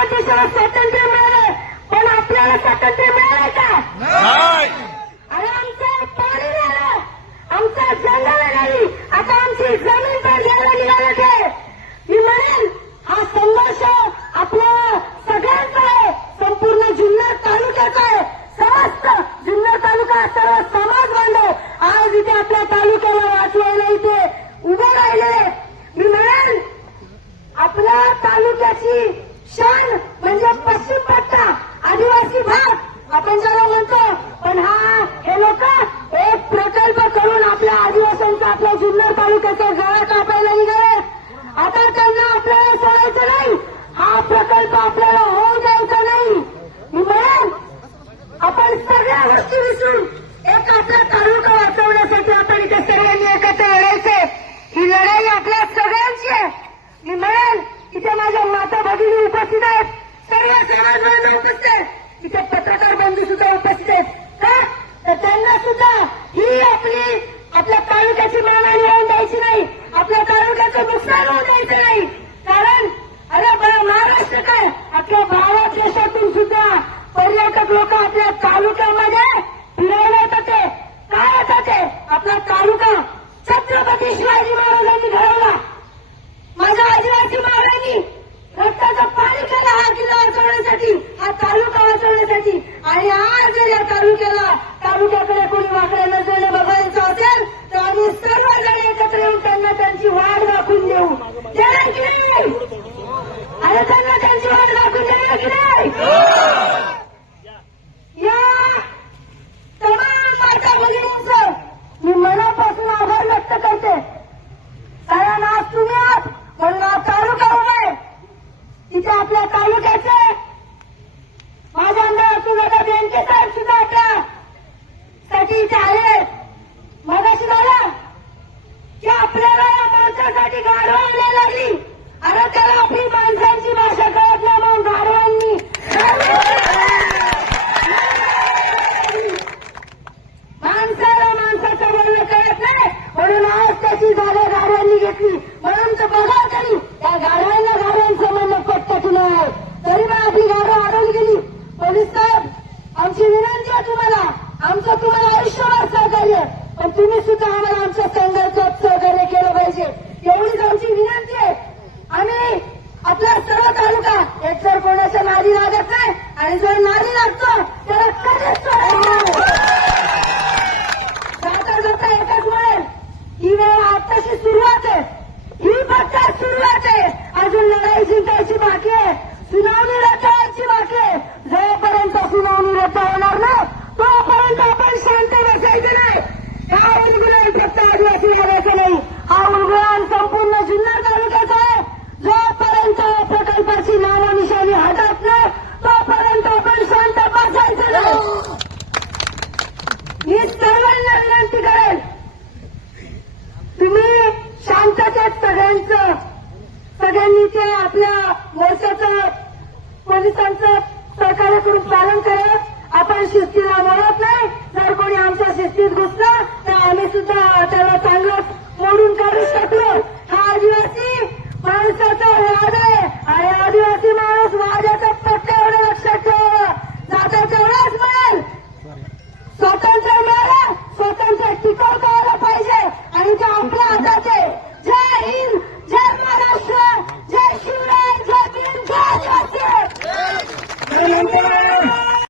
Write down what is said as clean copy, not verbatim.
भारत देशाला स्वातंत्र्य मिळालं, पण आपल्याला स्वातंत्र्य मिळालं का? अरे आमचं पाणी झालं, आमचा जंगल नाही, आता आमची जमीन पण घ्यायला निघालं ते. मी म्हणेन हा संघर्ष आपल्या सगळ्यांचा आहे, संपूर्ण जुन्नर तालुक्याचा आहे. समस्त जुन्नर तालुका सर्व समाज बांधव आज इथे आपल्या तालुक्याला वाचवायला इथे उभे राहिले. मी म्हणेन आपल्या तालुक्याची शान म्हणजे पश्चिम पट्टा आदिवासी भाग आपण ज्याला म्हणतो, पण हे लोक एक प्रकल्प करून आपल्या आदिवासींचा आपल्या जुन्नर तालुक्याचा गळा कापायला निघाले. आता त्यांना आपल्याला सोडायचं नाही, हा प्रकल्प आपल्याला होऊ द्यायचा नाही. मी म्हणेन आपण सगळ्या गोष्टी विसरून एक आपला तालुका वाचवण्यासाठी आपण इथे सगळ्यांनी एकत्र लढायचे. ही लढाई आपल्या सगळ्यांची आहे. मी म्हणेन इथे माझ्या माता भगिनी उपस्थित आहेत, सर्व समाज बांधव उपस्थित आहेत, इथे पत्रकार बंधू सुद्धा उपस्थित आहेत. का तर त्यांना सुद्धा ही आपल्या तालुक्याची मानहानी होऊन द्यायची नाही, आपल्या तालुक्याचं नुकसान होऊन द्यायचं नाही. कारण अरे बरं महाराष्ट्र काय आपल्या भारत देशातून सुद्धा पर्यटक लोक आपल्या तालुक्यामध्ये फिरायला येतात. ते काय येतात ते आपला तालुका छत्रपती शिवाजी महाराजांनी घडवला. माझ्या आदिवासी महाराजांनी रक्ताचं पाणी केलं हा किल्ला वाचवण्यासाठी, हा तालुका वाचवण्यासाठी. आणि आज जर या तालुक्याकडे कोणी वाकडे नजरेने बघायचं असेल तर आम्ही सर्वजण एकत्र येऊन त्यांना त्यांची वाट दाखवून देऊ. देणार की नाही? अरे त्यांना त्यांची वाट दाखवून देणार की नाही? या तमाम माता भगिनींचं मी मनापासून आभार व्यक्त करते. कारण आज तुम्ही आहात म्हणून हा तालुका उभा आहे. तिथे आपल्या तालुक्याचे माझ्या आमदार आता बँके साहेब सुद्धा आपल्यासाठी इथे आले. मगाशी झालं की आपल्याला या माणसासाठी गाढवांनी लागली. अरे त्याला आपली माणसांची भाषा कळत नाही म्हणून गाढवांनी माणसाचं बोलणं कळत नाही म्हणून आज त्याची जागा गाढवांनी घेतली. म्हणून तर बघा तरी त्या गाढवांना गाढवांचं म्हणणं पटतं की नाही. तरी पण आपली गाढवं अडवली गेली. पोलीस साहेब आमची विनंती आहे तुम्हाला, आमचं तुम्हाला आयुष्यभर सहकार्य, पण तुम्ही सुद्धा आम्हाला आमच्या संघर्षात सहकार्य केलं पाहिजे एवढीच आमची विनंती आहे. आम्ही आपला सर्व तालुका एक जर कोणाच्या नादी लागत नाही आणि जर नादी लागतो त्याला कधीच जाता जाता एकच मिळेल. ही वेळ आताची सुरुवात आहे, ही फक्त सुरुवात आहे. अजून लढाई जिंकायची बाकी आहे, सुनावणी रद्द बाकी आहे. जोपर्यंत सुनावणी रद्द होणार नाही तोपर्यंत आपण शांत बसायचं नाही. हा उलगुलान फक्त आदिवासी भागाचा नाही, हा उलगुलान संपूर्ण जुन्नर तालुक्याचा आहे. जोपर्यंत प्रकल्पाची नामनिशाणी हटत नाही तोपर्यंत आपण शांत बसायचं नाही. मी सर्वांना विनंती करेल, तुम्ही शांततेत सगळ्यांनी ते आपल्या मोर्चाचं पोलिसांचं सहकार्य करून पालन करा. आपण शिस्तीला बोलत नाही. जर कोणी आमच्या शिस्तीत घुसलं तर आम्ही सुद्धा त्याला चांगलं मोडून काढू शकलो. हा आदिवासी माणसाचा वाद आहे आणि आदिवासी माणूस वादाचा पट्टा एवढं लक्षात ठेवावं. जाता तेवढाच मिळेल. स्वातंत्र्य मिळालं, स्वातंत्र्य टिकवता आलं पाहिजे आणि ते आपल्या हातात आहे. जय हिंद, जय महाराष्ट्र, जय शिवराय, जय भीम, जय आदिवासी.